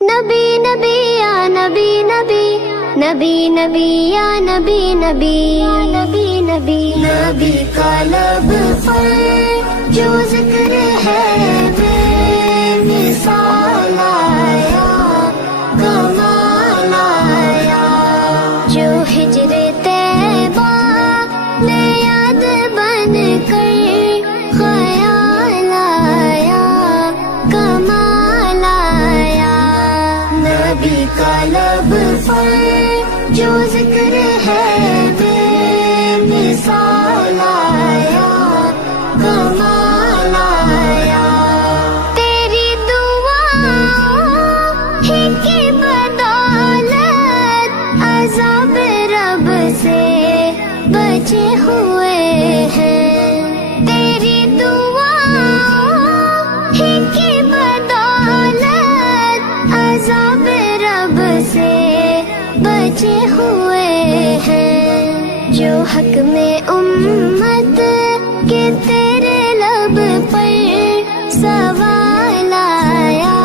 नबी नबी या नबी नबी, नबी नबी या नबी नबी, नबी नबी नबी का लब पर जो जिक्र है बेमिसाल आया, कमाल आया। जो हिजरे तैबा में याद बन कर ख्याल आया, कमाल आया। नबी का लब पर जो जिक्र है बेमिसाल आया, कमाल आया। तेरी दुआओं ही की बदौलत अज़ाब रब से बचे हुए हैं। तेरी दुआओं ही की बदौलत अज़ाब रब से बचे हुए हैं। जो हक में उम्मत के तेरे लब पर सवाल आया,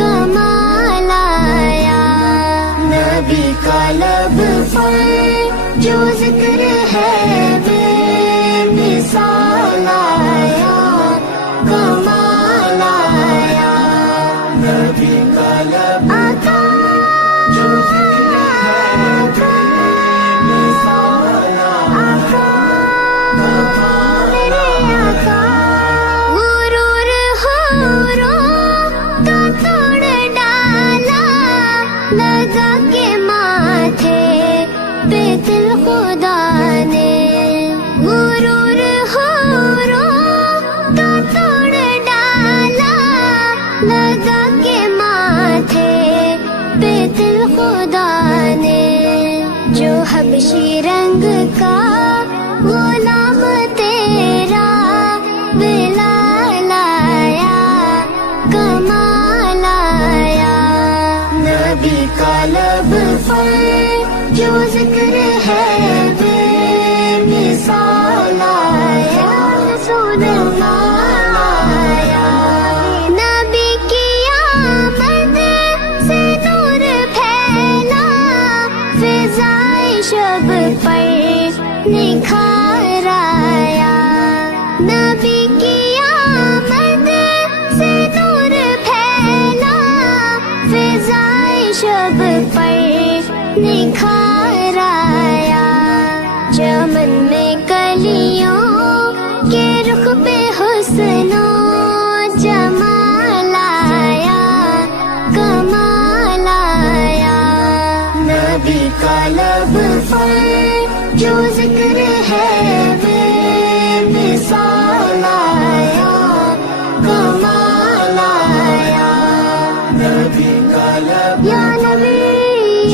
कमाल आया। नबी का लब पर जो जिक्र है बेमिसाल आया, कमाल आया। नबी का लब आका जो जिक्र है बेमिसाल आका, मेरे आका। गुरूर हुरों का तोड़ डाला, लगा के माथे पे दिल खुदा ने। गुरूर हुरों का तोड़ डाला, लगा के माथे पे दिल खुदा ने। जो हबशी रंग का गुलाम तेरा बिलाल आया, कमाल आया। नबी का लब पर जो जिक्र है बेमिसाल आया, कमाल आया। नबी की आमद से नूर फैला, फिज़ाए शब पर निखार आया। नबी की आमद से नूर फैला, फिज़ाए शब पर निखार आया। चमन में कलियों के रुख पे हुस्नो जमाल आया, कमाल आया। नबी का लब पर जो जिक्र है बेमिसाल आया, कमाल आया। नबी का लब या नबी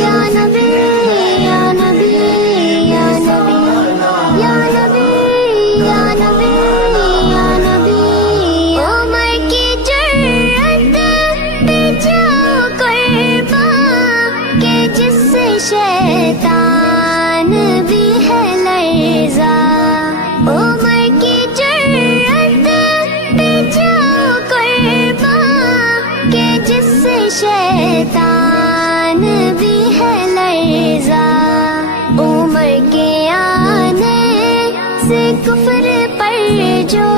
या नबी या नबी या नबी या नबी या नबी या नबी। उमर की जुर्रत पे जाओ कुर्बान के जिससे शैतान भी है लर्ज़ा। उमर की जुर्रत पे जाओ कुर्बान के जिससे शैतान भी है लर्ज़ा। उमर के आने से कुफ्र पर जो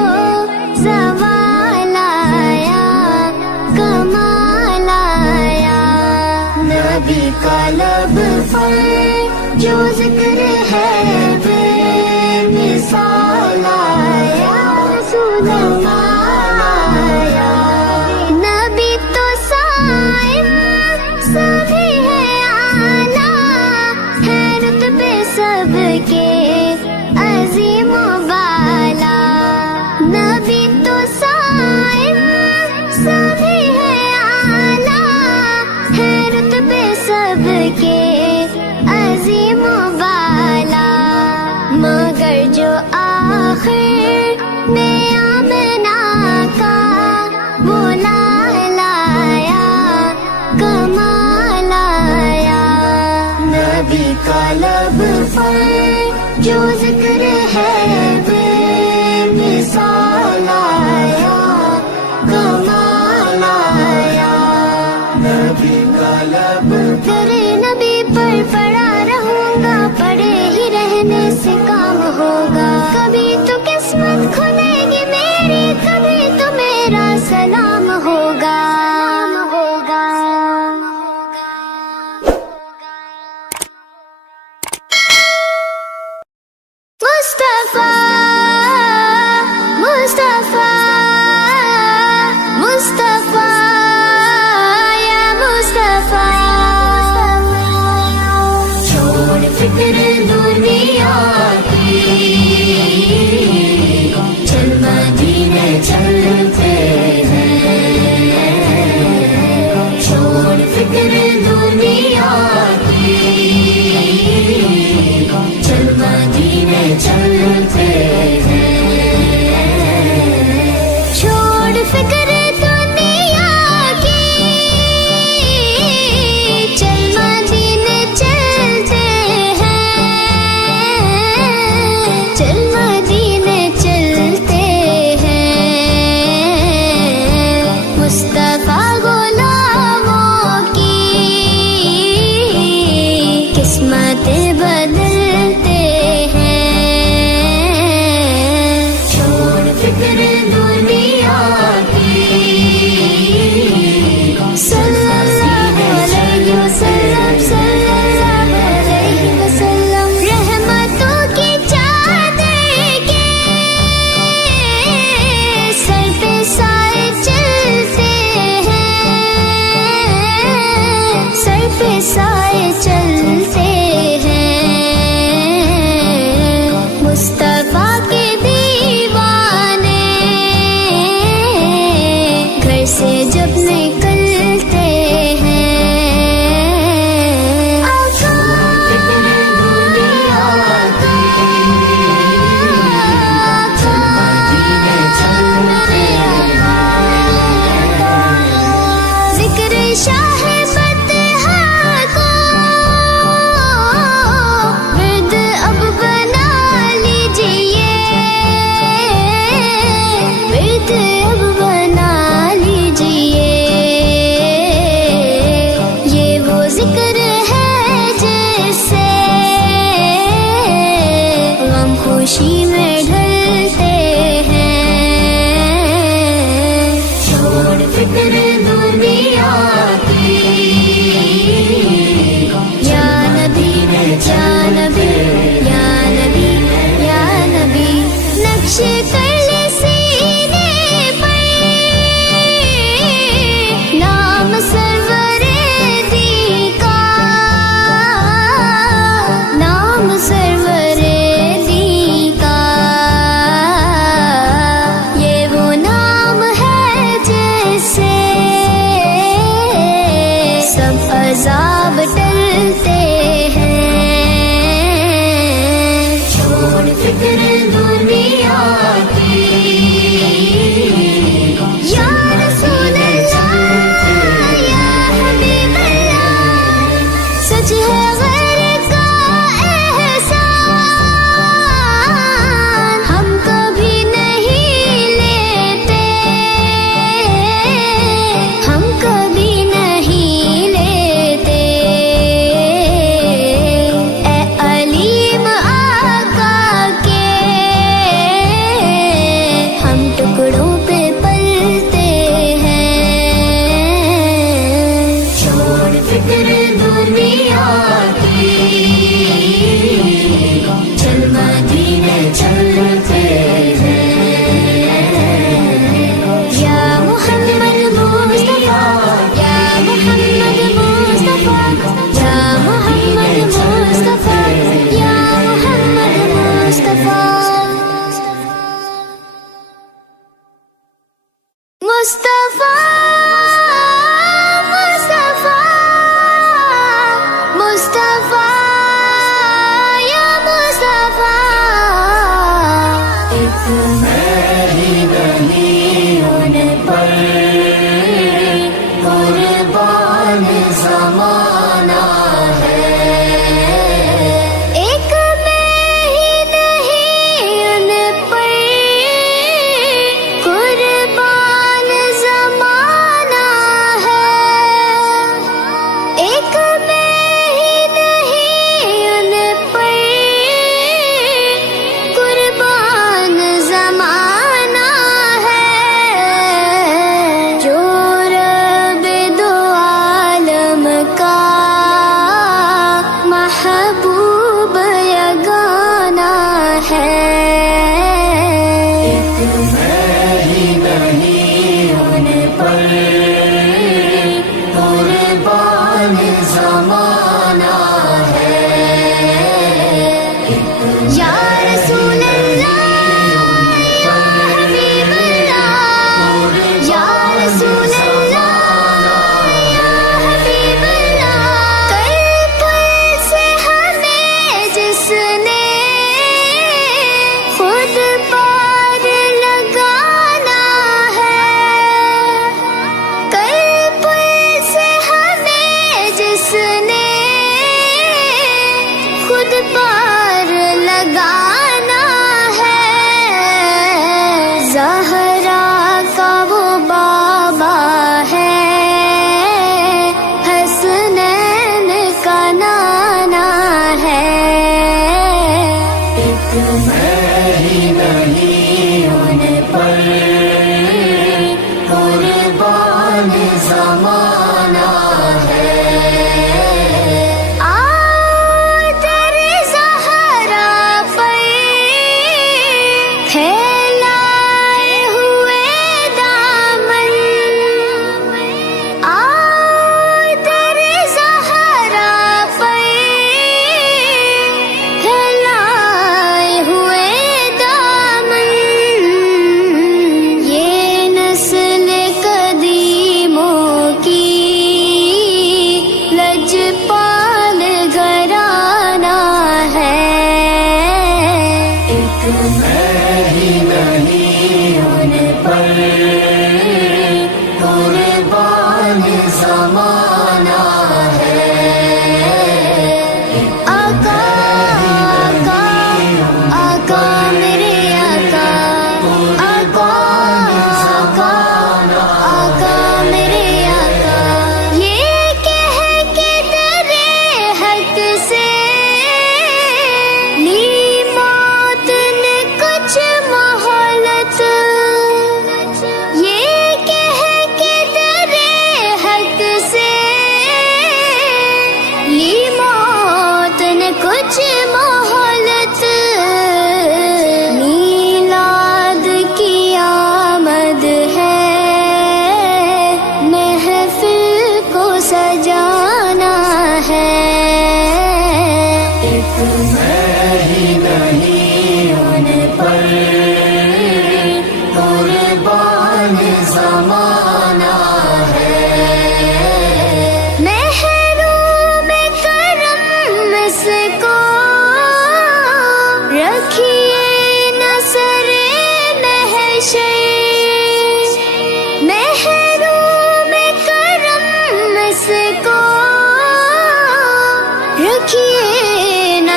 ज़वाल आया, कमाल आया। नबी का लब पर जो जिक्र है बेमिसाल आया, कमाल आया। नबी तो साइम सभी है आला, है रुतबे सबके अज़ीम बाला। नबी तो साइम सभी है आला, है रुतबे सबके अज़ीम बाला। मगर जो आखिर में आमना का वो लाल आया, कमाल आया। नबी का लब पर जो जिक्र है बेमिसाल आया, कमाल आया। नबी का लब तेरे नबी पर पड़ा रहूंगा, पड़े ही रहने से काम होगा। कभी तो किस्मत खुलेगी मेरी, कभी तो मेरा सलाम होगा। मुस्तफा मुस्तफा मुस्तफा या मुस्तफा, छोड़ फिक्र दुनिया की, चल मदीने चलते हैं। छोड़ फिक्र दुनिया की, चल मदीने चलते हैं। छोड़ फिक्र दुनिया की, चल मदीने चलते हैं। चल मदीने चलते हैं। मुस्तफा गुलामों की किस्मतें बदलते हैं। छोड़ फिक्र दुनिया की, सल्लल्लाहु अलैहि वसल्लम, सल्लल्लाहु अलैहि वसल्लम। रहमतों की चादर के सर पे साए चलते हैं। सर पे साए चलते हैं। मुस्तफा के दीवाने घर से जब निकलते हैं। आका दुनिया की, आका मदीने चलते जिक्र शाह बतहा को विद अब बना लीजिए, विद अब बना लीजिए। ये वो जिक्र है जिससे गम खुशी में ढलते हैं। छोड़ फिक्र दुनिया की, या नबी या नबी या नबी या नबी, नक्श कर ले सीने पर नाम सरवरे दी का, नाम सरवरे दी का। ये वो नाम है जिससे सब अजाब टलते हैं। छोड़ फिक्र दुनिया की, या रसूल अल्लाह, या हबीब अल्लाह, सच है गैर का एहसान हम कभी नहीं लेते, हम कभी नहीं लेते।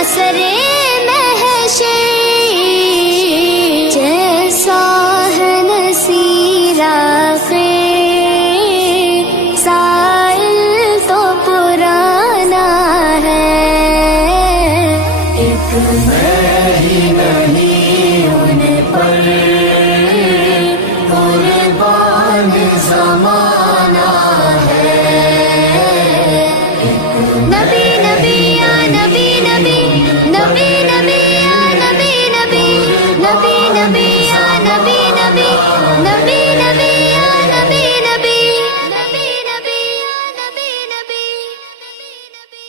असरे महशर जैसा है नसीरा खे साइल तो पुराना है। एक मैं ही नहीं उन पर कुर्बान ज़माना है। नबी नबी या नबी नबी नबी नबी या नबी नबी नबी नबी या नबी नबी नबी नबी या नबी नबी नबी नबी या नबी नबी।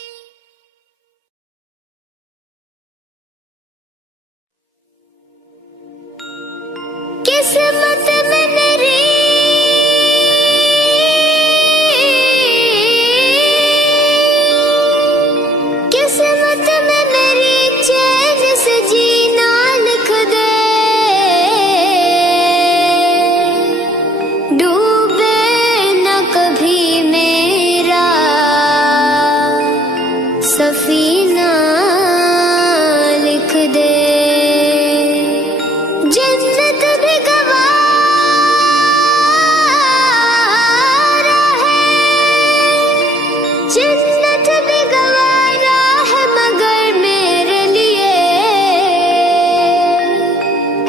किस्मत में मेरी किस्मत में मेरी चैन से जीना लिख दे। डूबे न कभी मेरा सफीना लिख दे। जन्नत भी गवारा है जन्नत भी गवारा है मगर मेरे लिए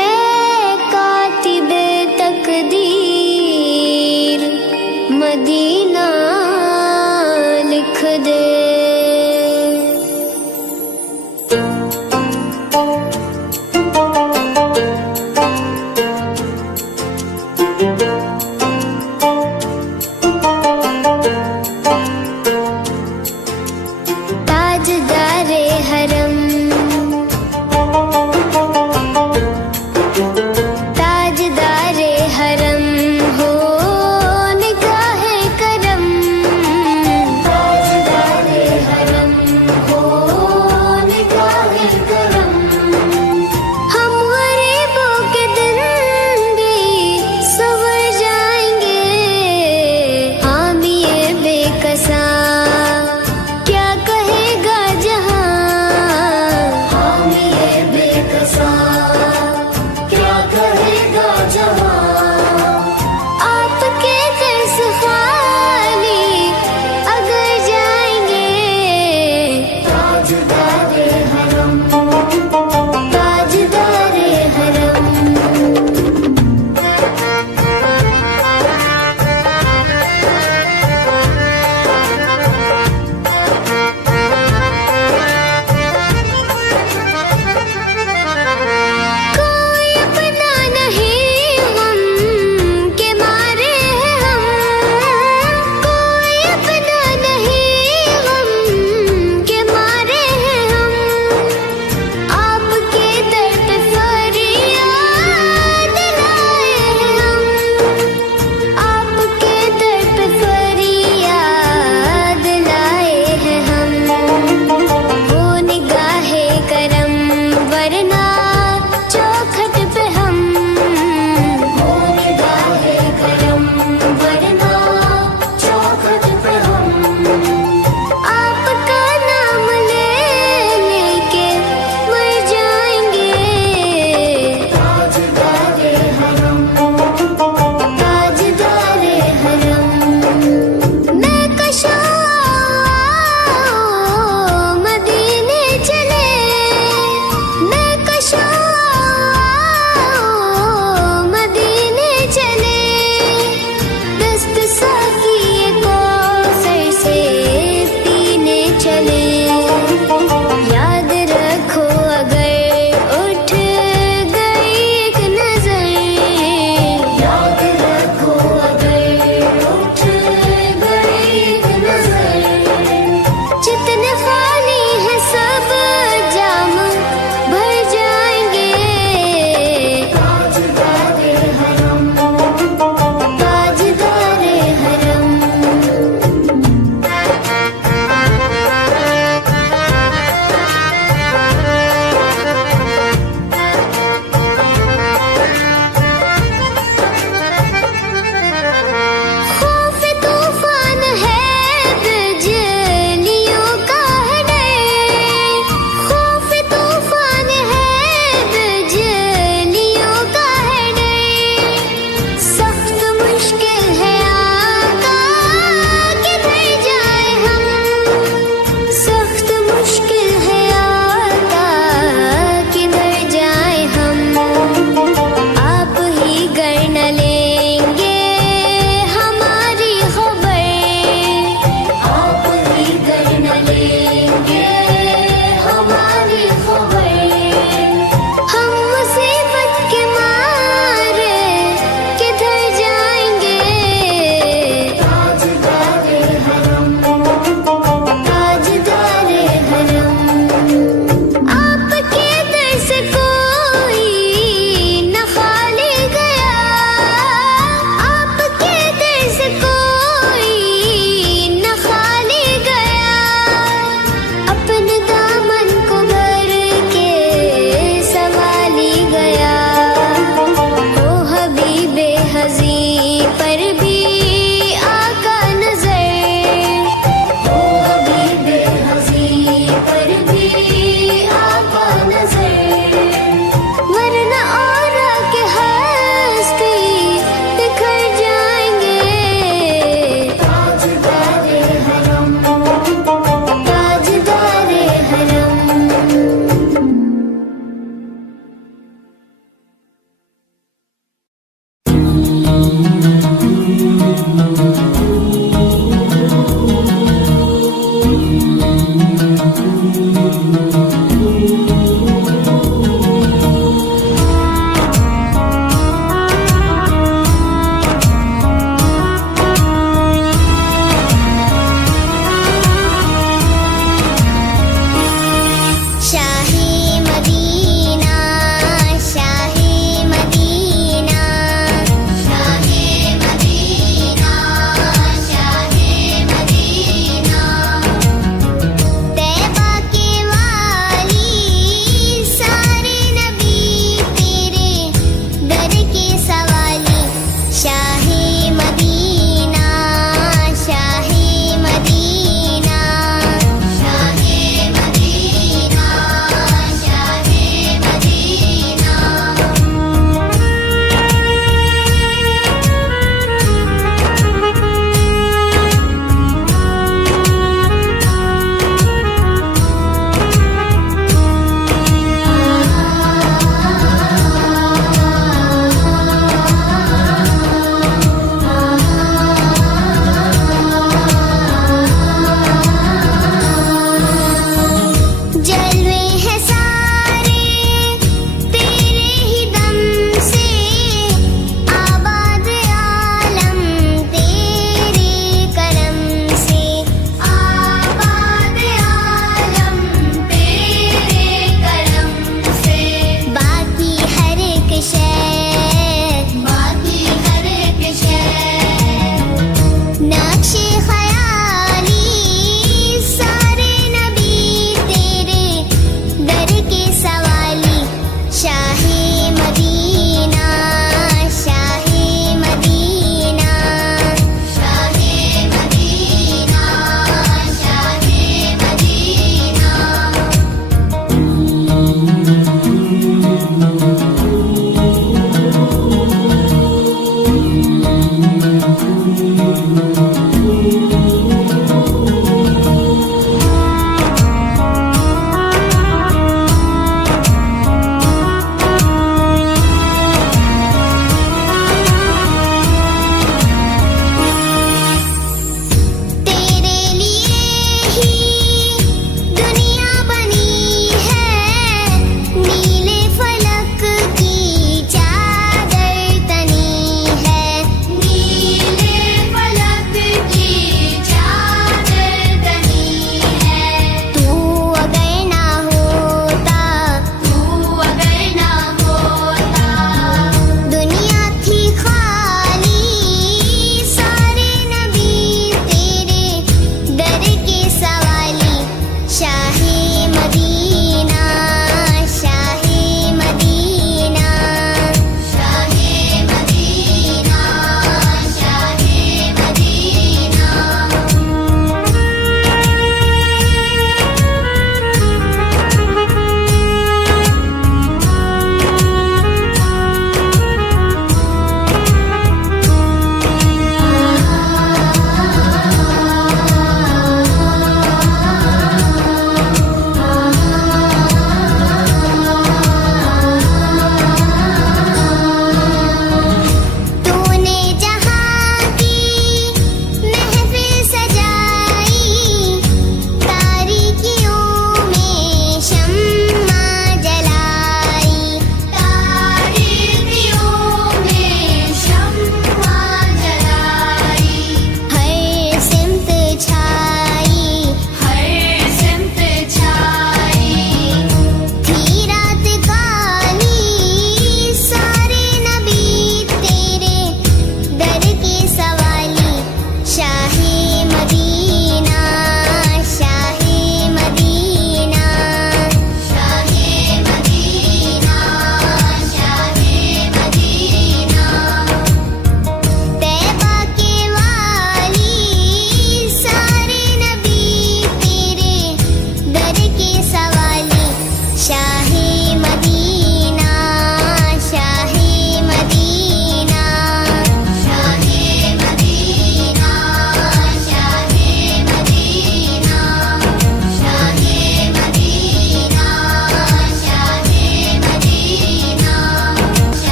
ए कातिबे तकदीर मदीना लिख दे।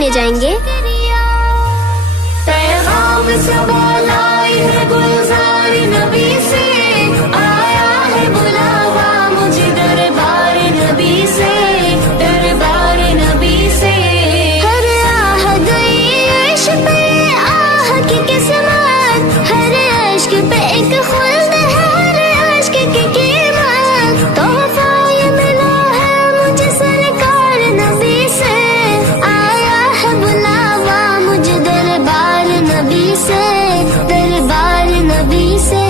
सुने जाएंगे। पैगाम सबा लाई है गुलजार नबी से, आया है बुलावा मुझे दरबार नबी से, दरबार नबी से। हर आह गई अर्श पे आह की किस्मत, हर अश्क पे एक खुल्द है, हर अश्क की कीमत। तोहफा ये मिला है मुझे सरकार नबी से, आया है बुलावा मुझे दरबार नबी से, दरबार नबी से।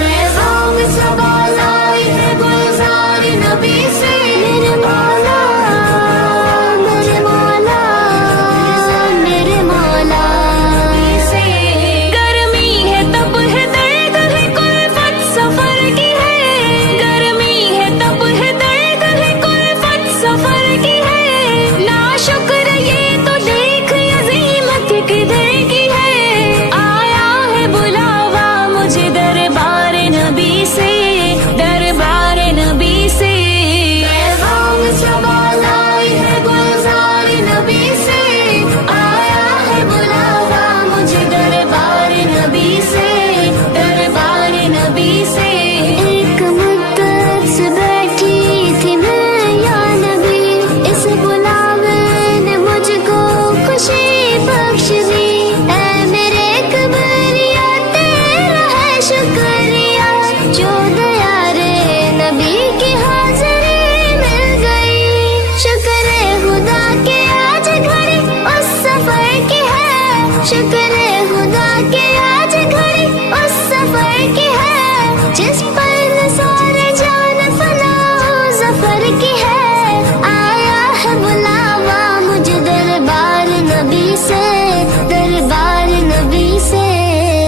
पैगाम सबा लाई है गुलजार नबी से, मेरे मौला, मेरे मौला, मेरे मौला। से। गर्मी है तब है दर्द है कुल्फत सफर की है, गर्मी है तब है दर्द है कुल्फत सफर की है। नाशुक्र ये तो देख अजीमत किधर की है, आया है बुलावा मुझे दरबार नबी से, दरबार नबी से। पैगाम सबा लाई है गुलजार नबी से, आया है बुलावा मुझे दरबार नबी से, दरबार नबी से। एक मुद्दत से बैठी थी मैं या नबी, इस बुलावे ने मुझको खुशी बख्श दी। ऐ मेरे कबरिया तेरा है शुक्रिया, जो दया रे नबी की हाजिरी मिल गई। शुक्र है खुदा के आज घड़ी उस सफर की है, शुक्र है खुदा के आज घड़ी उस सफर की है, जिस पर सारे जान फना जफर की है। आया है बुलावा मुझे दरबार नबी से, दरबार नबी से।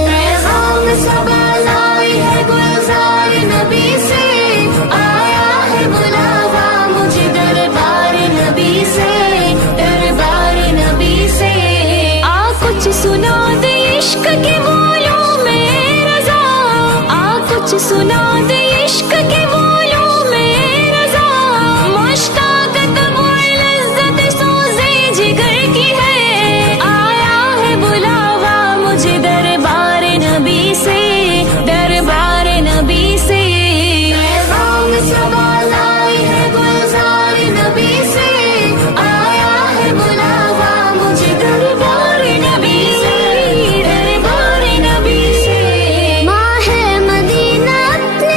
पैगाम सबा लाई है गुलजार नबी से, आया है बुलावा मुझे दरबार नबी से, दरबार नबी से। आ कुछ सुना दे इश्क के बोलों में रज़ा, आ कुछ सुना दे इश्क के बोलों में रज़ा। मुश्ताक़त वो लज़्ज़त सोज़े जिगर की है, आया है बुलावा मुझे दरबार नबी से, दरबार नबी से। पैगाम सबा लाई है गुलजार नबी से, आया है बुलावा मुझे दरबार नबी से, दरबार नबी से। माँ है मदीना अपने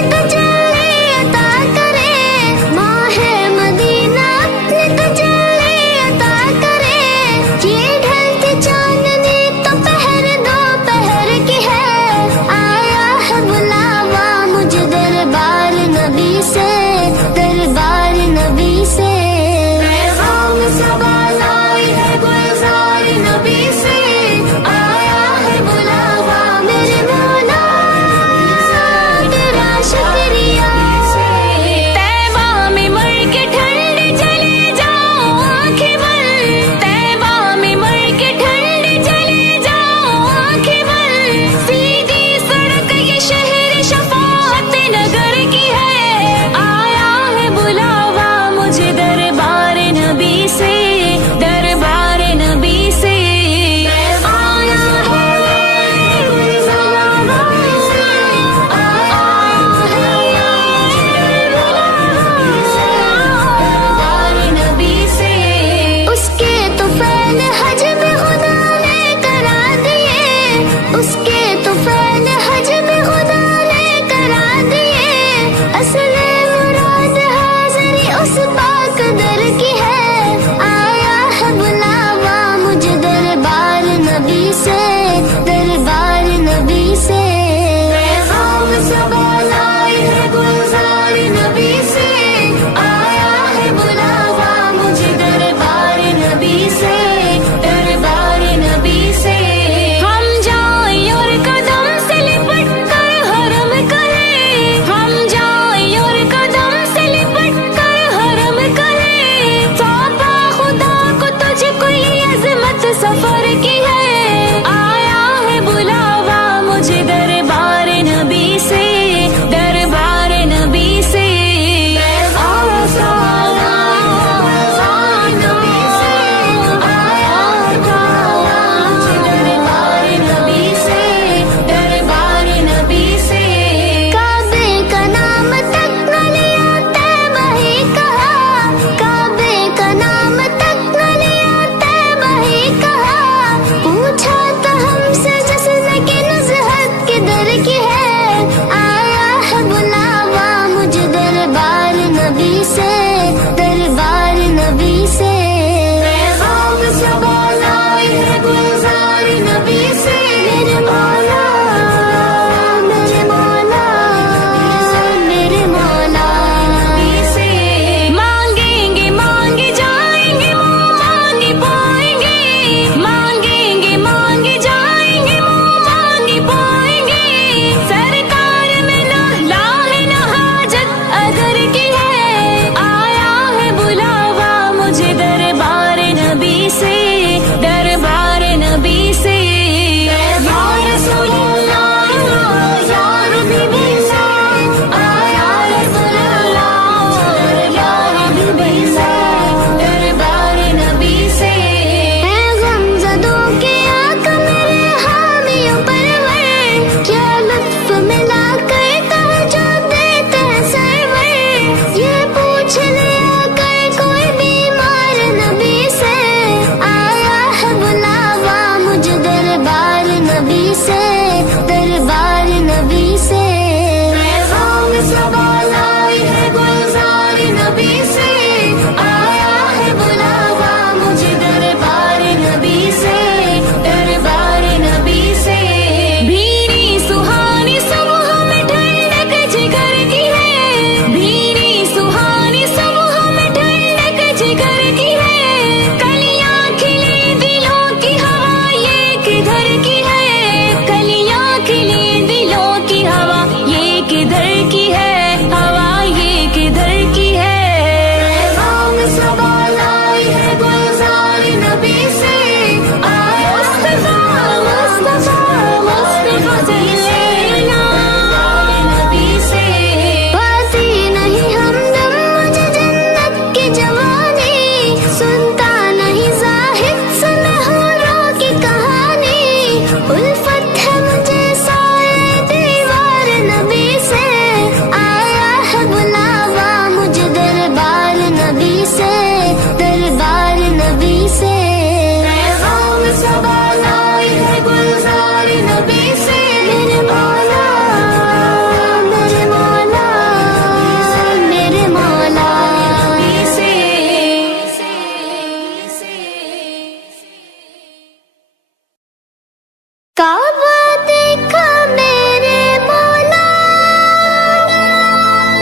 काबा देखा मेरे मौला,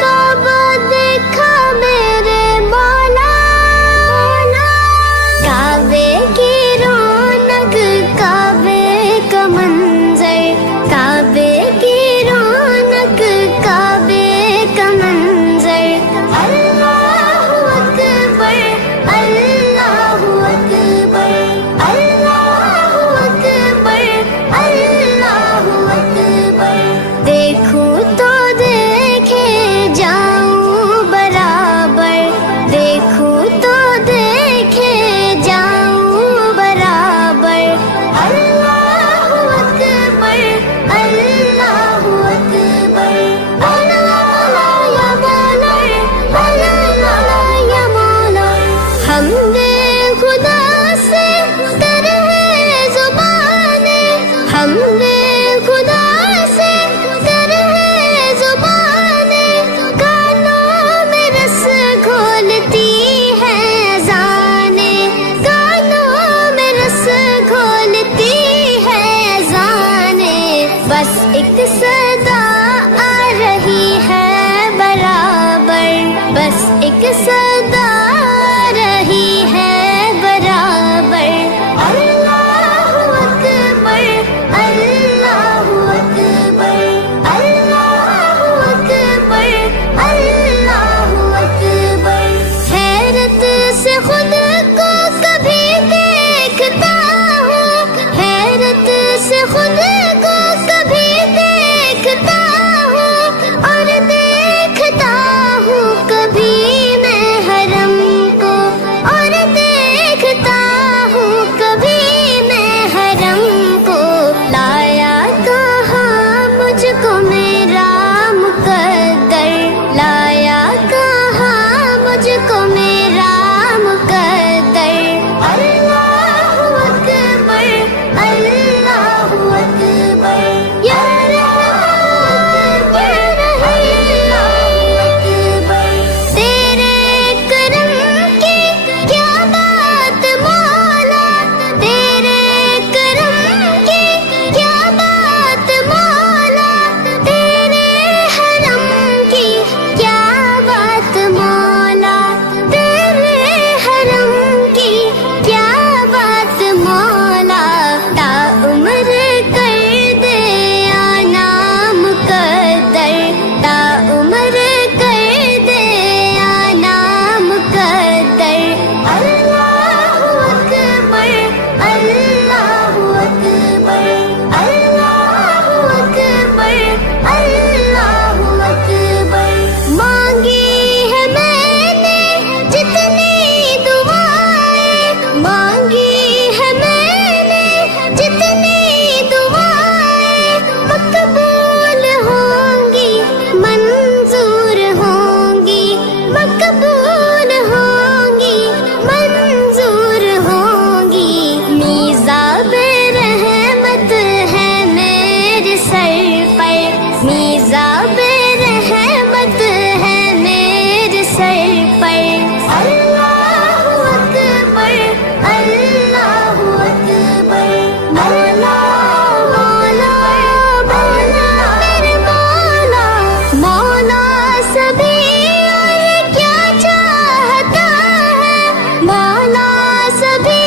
काबा देखा मेरे मौला, काबे की रौनक, काबे का मंजर, काबे की रौनक, काबे का मंजर। अल्लाहु अकबर, अल्लाहु अकबर, अल्लाहु अकबर, अल्लाहु अकबर। देखूं तो देखे जाऊं बराबर, देखूं तो देखे जाऊं बराबर। अल्लाहु अकबर, अल्लाहु अकबर, अल्लाह या मौला, अल्लाह या मौला। हमने खुदा से तर है जुबाने, हमने खुदा से तर है जुबाने। कानों में रस घोलती है अज़ाने, कानों में रस घोलती है अज़ाने। बस एक सदा आ रही है बराबर, बस एक सदा आ रही है बराबर। अल्लाहु अकबर, अल्लाहु अकबर, अल्लाहु अकबर, अल्लाहु अकबर। हैरत से खुद को कभी देखता हूँ, हैरत से खुद को कभी देखता हूँ, और देखता हूँ कभी मैं हरम को, और देखता हूँ कभी मैं हरम को। लाया कहाँ मुझको मेरा मुकद्दर, लाया कहाँ मुझको मेरा मुकद्दर। अल्लाहु अकबर, अल्लाहु अकबर, या रब, या अकबर। तेरे करम की क्या बात मौला, तेरे करम की क्या बात मौला, तेरे हरम की क्या बात मौला, तेरे हरम की क्या बात मौला। ता उम्र कर दे आना मुकद्दर, ता उम्र कर दे आना मुकद्दर। अल्लाहु अकबर, अल्लाहु अकबर, अल्लाहु अकबर, अल्लाहु अकबर। मांगी है मैंने जितनी दुआएं, मांगी है मैंने जितनी दुआएं। मकबूल होंगी, मंजूर होंगी, मकबूल होंगी, मंजूर होंगी। मीज़ाब रहमत है मेरे सर पर, मीज़ाब रहमत है मेरे सर पर। अल्लाहु अकबर, अल्लाहु अकबर, अल्लाह मौला, मौला मेरे मौला। मौला सभी और क्या चाहता है, मौला सभी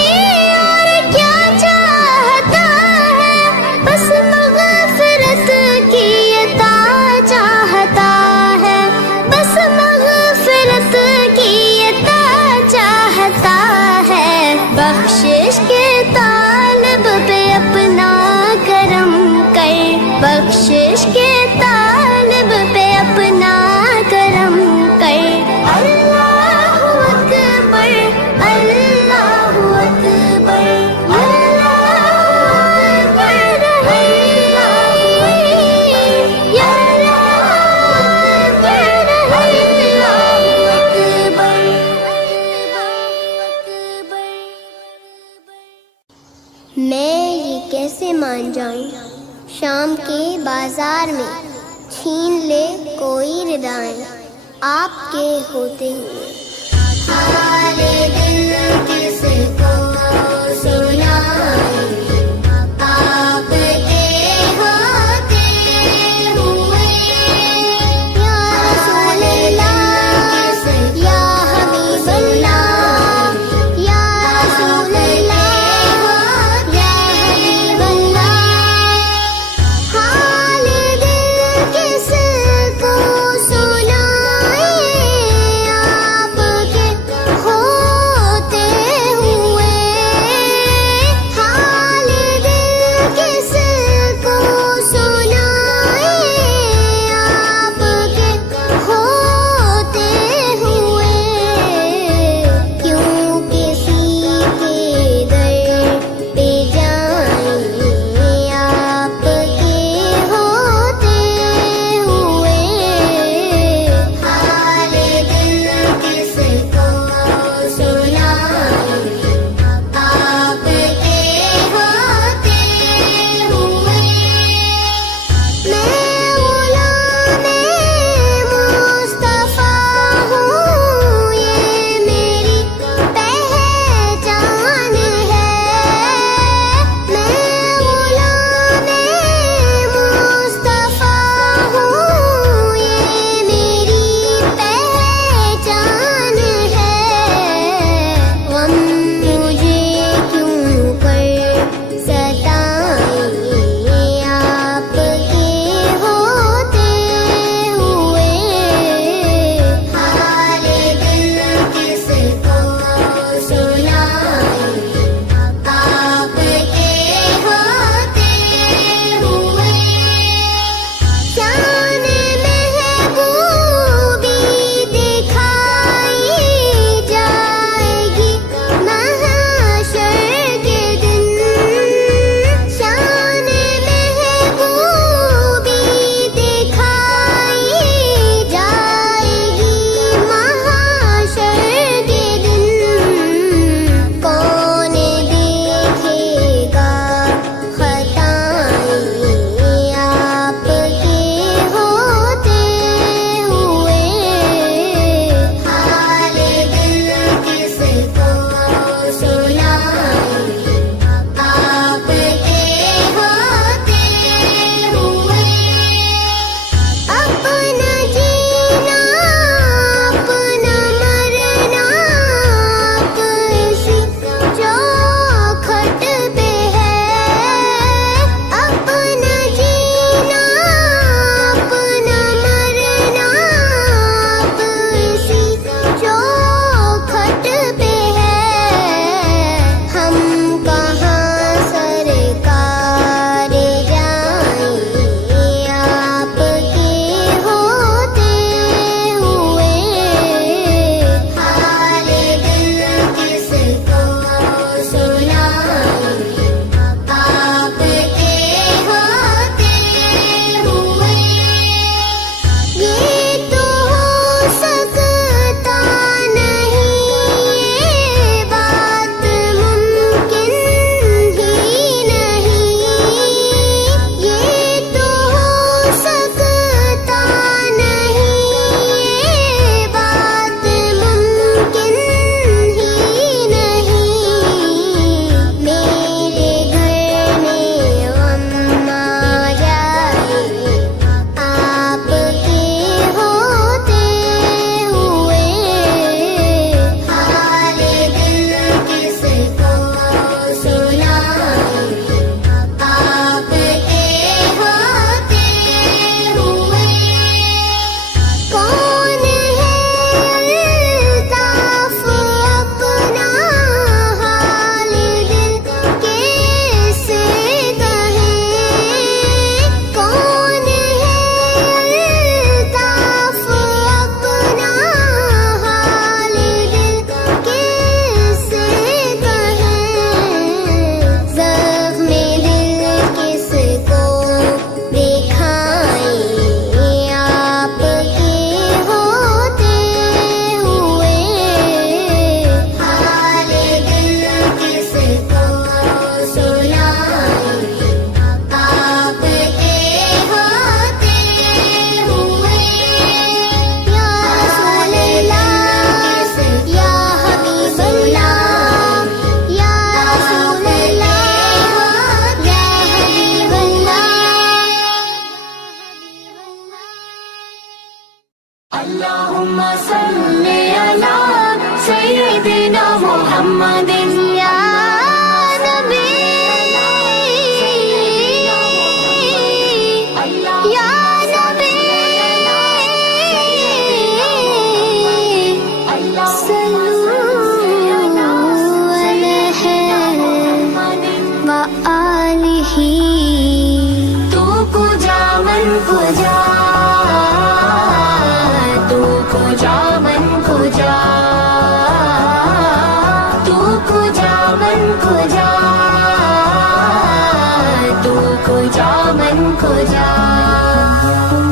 और क्या चाहता है। बस मग़फ़िरत की अता चाहता है, बस मग़फ़िरत की अता चाहता है। बख्शिश के तालिब पे अपना करम कर, बख्शिश के तालिब पे अपना करम कर। अल्लाहु अकबर, अल्लाहु अकबर, अल्लाहु अकबर, या रब, अल्लाहु अकबर। मैं ये कैसे मान जाऊं, शाम के बाजार में छीन ले कोई रिदाएं आपके होते हुए। हाले दिल किसको सुनाएं, आपके को जा मन को जा।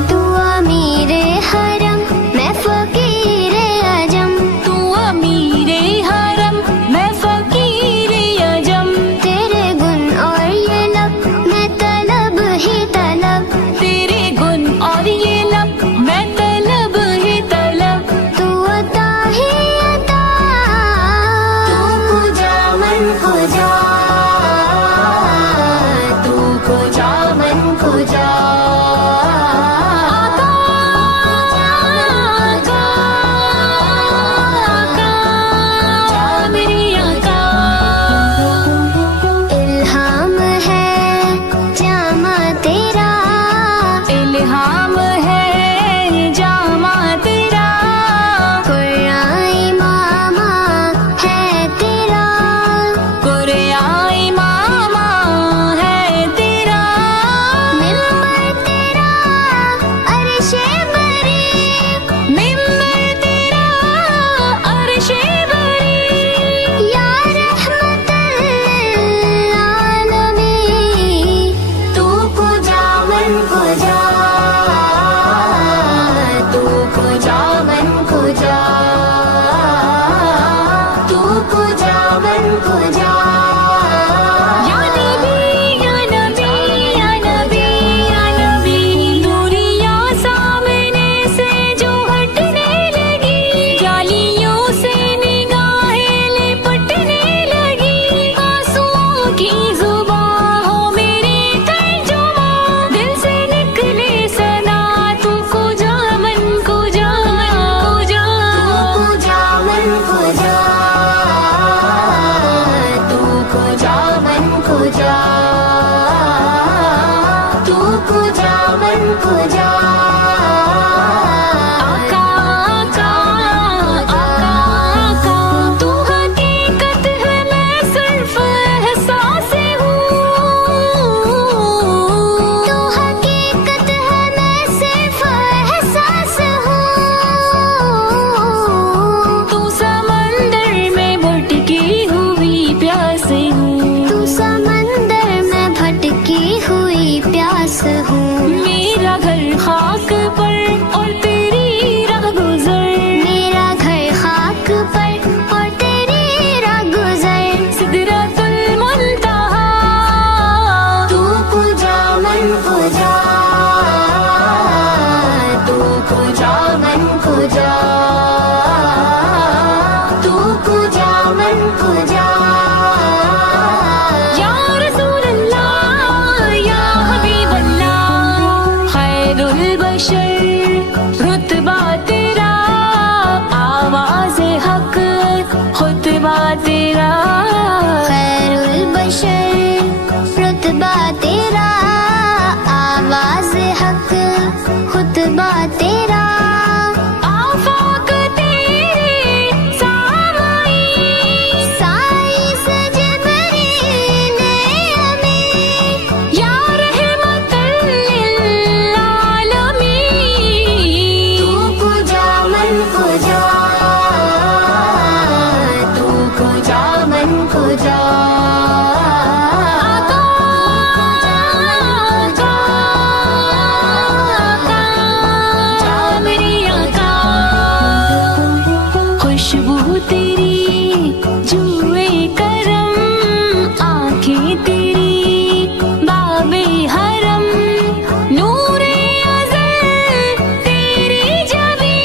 तू अमीर हरम मैं फकीर अजम, तू अमीर हरम मैं फकीर अजम, तेरे गुण और ये लब मैं तलब ही तलब, तेरे गुण और ये लब मैं तलब ही तलब। तू अता ही अता, तू को जा मन को जा, तू को जा मन को जा। आका आका आका मेरी आका, इल्हाम है जामा तेरा, इल्हाम है जामा तेरा, कुरान मामा है तेरा, कुरान मामा है तेरा, मिंबर तेरा अर्शे बरी, मिंबर तेरा अर्शे बरी, या रहमतल आलमीन। तू को जा मन को जा, तू को जा मन को जा, तू को जा मन को जा। या नबी या नबी या नबी या नबी, दूरियां सामने से जो हटने लगी, जालियों से निगाहें लिपटने लगी, आंसुओं की जुबां हो मेरे तर्जुमा, दिल से निकले सना तू को जा मन को जा मन को जा। तू को जा मन को जा, तू को जा मन को जा, तू को जा मन को जा। आका आका आका आका, तू हकीकत है मैं सिर्फ एहसास हूँ, तू हकीकत है मैं सिर्फ एहसास हूँ, तू समंदर में भटकी हुई प्यास हूँ, तू समंदर में भटकी हुई प्यास हूँ। मेरा घर खाक पर और तेरी राह गुजर, मेरा घर खाक पर और तेरी राह गुजर, सिदरतुल मुंतहा, तू को जा मन को जा, तू को जा मन को जा, तू को जा मन को जा। या रसूल अल्लाह या हबीब अल्लाह, खैरुल बशर रुतबा तेरा, आवाज़ हक खुतबा तेरा, खैरुल बशर रुतबा तेरा, आवाज़ हक खुतबा तेरा, आफाक तेरे सामाई, साई सजबरीन अमीन, या रहमतल लिल आलमीन। तू को जा मन को जा, तू को जा मन को जा। आका आका आका मेरी आका, खुशबू तेरी जुए करम, आंखें तेरी बाबे हरम, नूरे अज़ल तेरी जबी,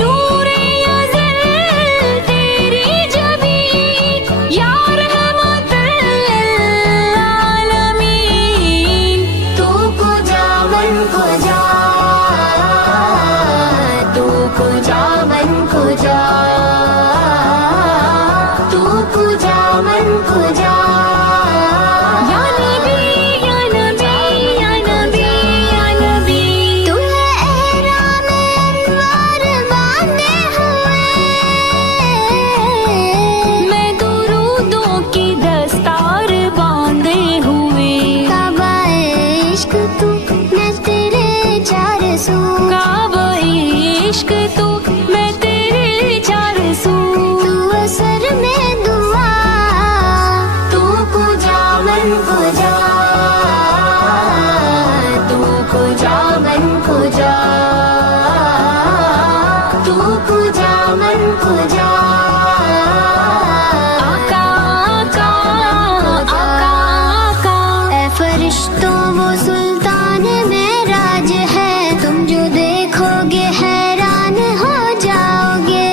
नूरे अज़ल तेरी जबी, या रहमतल आलमीन। तू को जा मन को जा, तू को जा मन को जा, तू को जा मन को जा। या नबी या नबी या नबी या नबी, तू है एहराम अनवार बांधे हुए, मैं दुरूदों की दस्तार बांधे हुए, काबा इश्क तू मैं तेरे चार सू, काबा इश्क तू मैं तेरे चार सू, तू असर में दुआ, तू को जा मन को जा, वो सुल्तान मेराज है, तुम जो देखोगे हैरान हो जाओगे।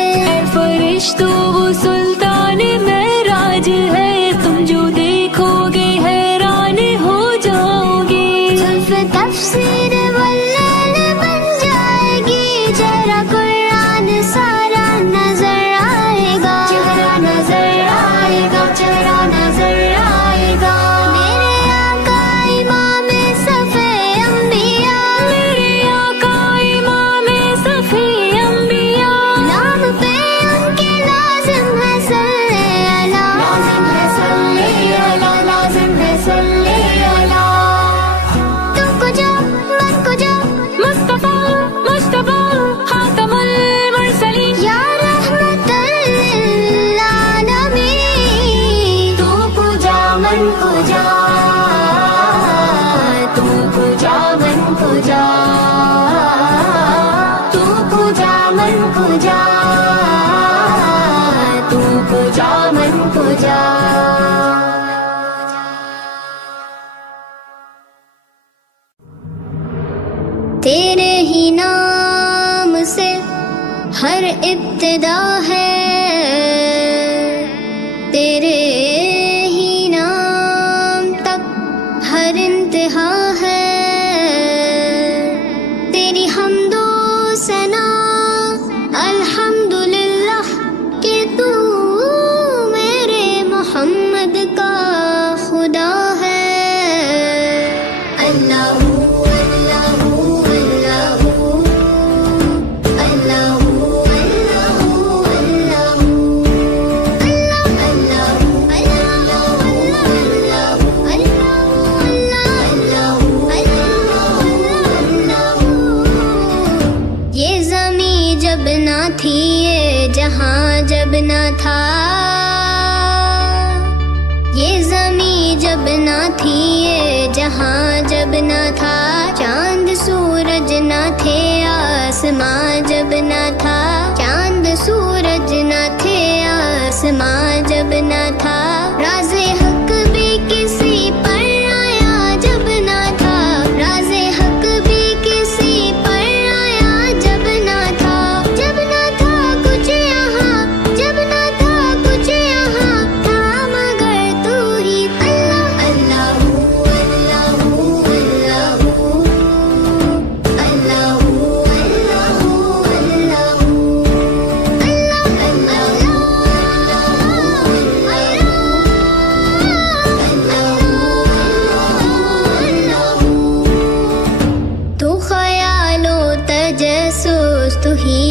फरिश्तों वो सुल्तान मेराज है, तुम जो देखोगे हैरान हो जाओगे। जुल्फ़ तफ़सीर वल्लैल बन जाएगी, चेहरा कुरान सारा नजर आएगा, चेहरा नजर आएगा, चेहरा नजर आएगा। मेरे आका इमाम सफ़े अंबिया, मेरे आका इमाम सफ़े अंबिया, नाम पे उनके लाज़िम है सल्ले अला, लाज़िम है सल्ले अला, लाज़िम है सल्ले अला। तुमको जो मन को जो मुस्तफा मुस्तफा खातमुल मुरसलीन, या रहमतल लिल आलमीन। तू पूजा मन पूजा, तू पूजा मन पूजा, तू पूजा मन पूजा, तू पूजा मन पूजा। तेरे ही नाम से हर इब्तिदा है, तेरे ही नाम तक हर इंतहा है। तेरी हम्दो सना अल्हम्दुलिल्लाह कि तू मेरे मोहम्मद का खुदा है। अल्लाहू थी ये जहां जब न था, ये ज़मीं जब न थी ये जहां जब न था। चांद सूरज न थे आसमां जब न था, चांद सूरज न थे आसमां जब न था। राज़े हक भी किसी पर आया जब न था, राज़े हक भी किसी पर आया जब न था। जब न था कुछ यहाँ, जब न था कुछ यहाँ था, मगर तू ही अल्लाह। अल्लाहू अल्लाहू अल्लाहू अल्लाहू अल्लाहू अल्लाहू। तू ख्यालो तजस्सुस तू ही